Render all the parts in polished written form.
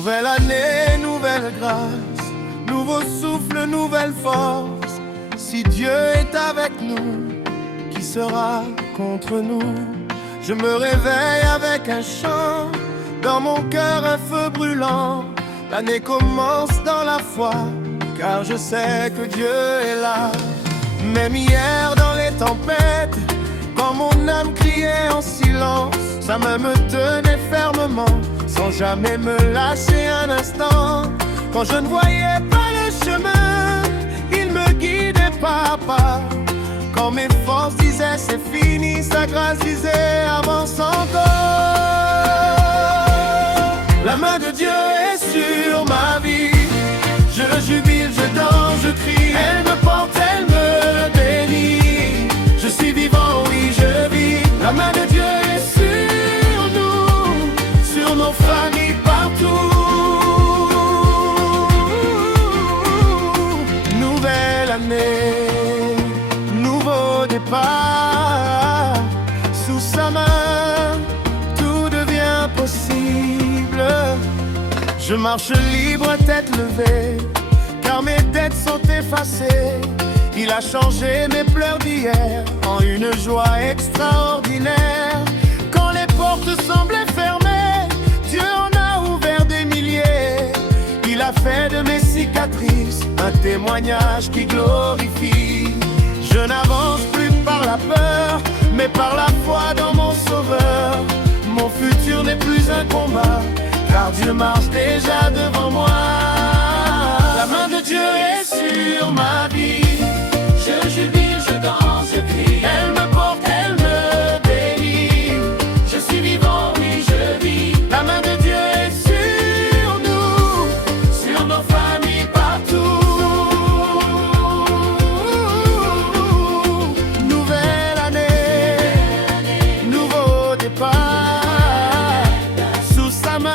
Nouvelle année, nouvelle grâce, nouveau souffle, nouvelle force. Si Dieu est avec nous, qui sera contre nous? Je me réveille avec un chant, dans mon cœur un feu brûlant. L'année commence dans la foi, car je sais que Dieu est là. Même hier dans les tempêtes, quand mon âme criait en silence, sa main me tenait fermement, sans jamais me lâcher un instant. Quand je ne voyais pas le chemin, il me guidait pas à pas. Quand mes forces disaient c'est fini, sa grâce disait avance encore. La main de Dieu est sur ma vie. Je jubile, je danse, je crie. Elle me porte, elle me bénit. Je suis vivant, oui, je vis. La main de Dieu est sur nous, sur nos familles, partout. Nouvelle année, nouveau départ. Sous sa main, tout devient possible. Je marche libre, tête levée, car mes dettes sont effacées. Il a changé mes pleurs d'hier en une joie extraordinaire. Quand les portes semblaient fermées, Dieu en a ouvert des milliers. Il a fait de mes cicatrices un témoignage qui glorifie. Je n'avance plus par la peur, mais par la foi dans mon Sauveur. Mon futur n'est plus un combat, car Dieu marche déjà devant moi. La main de Dieu est sur ma vie. Je jubile, je danse, je crie. Elle me porte, elle me bénit. Je suis vivant, oui, je vis. La main de Dieu est sur nous, sur nos familles, partout. Nouvelle année, nouveau départ. Sous sa main,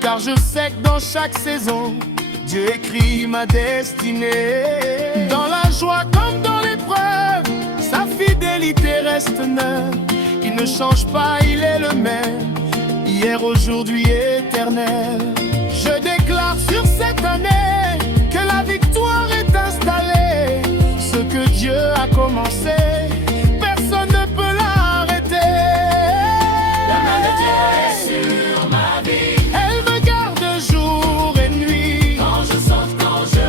car je sais que dans chaque saison, Dieu écrit ma destinée. Dans la joie comme dans l'épreuve, sa fidélité reste neuve. Il ne change pas, il est le même, hier, aujourd'hui, éternel. Je déclare sur cette année que la victoire est installée. Ce que Dieu a commencé, personne ne peut l'arrêter. La main de Dieu est sur ma vie. Elle me garde jour et nuit. Quand je saute, quand je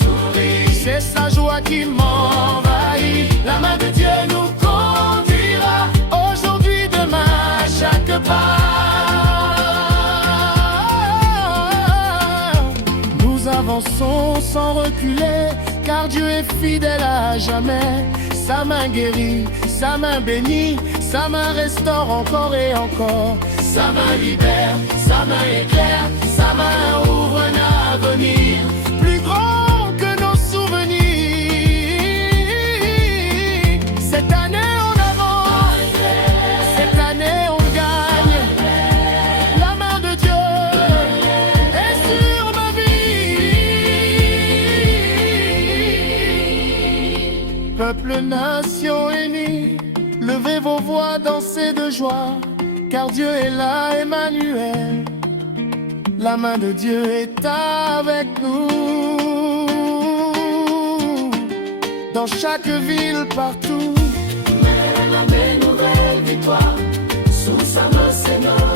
souris, c'est sa joie qui m'envahit. La main de Dieu nous conduira, aujourd'hui, demain, à chaque pas. Nous avançons sans reculer, car Dieu est fidèle à jamais. Sa main guérit, sa main bénit, sa main restaure encore et encore. Sa main libère, sa main éclaire, sa main ouvre un avenir plus grand que nos souvenirs. Cette année on avance, cette année on gagne. La main de Dieu est sur ma vie. Peuple, nation unie, levez vos voix, dansez de joie, car Dieu est là, Emmanuel. La main de Dieu est avec nous. Dans chaque ville, partout. Nouvelle année, nouvelle victoire. Sous sa main, c'est notre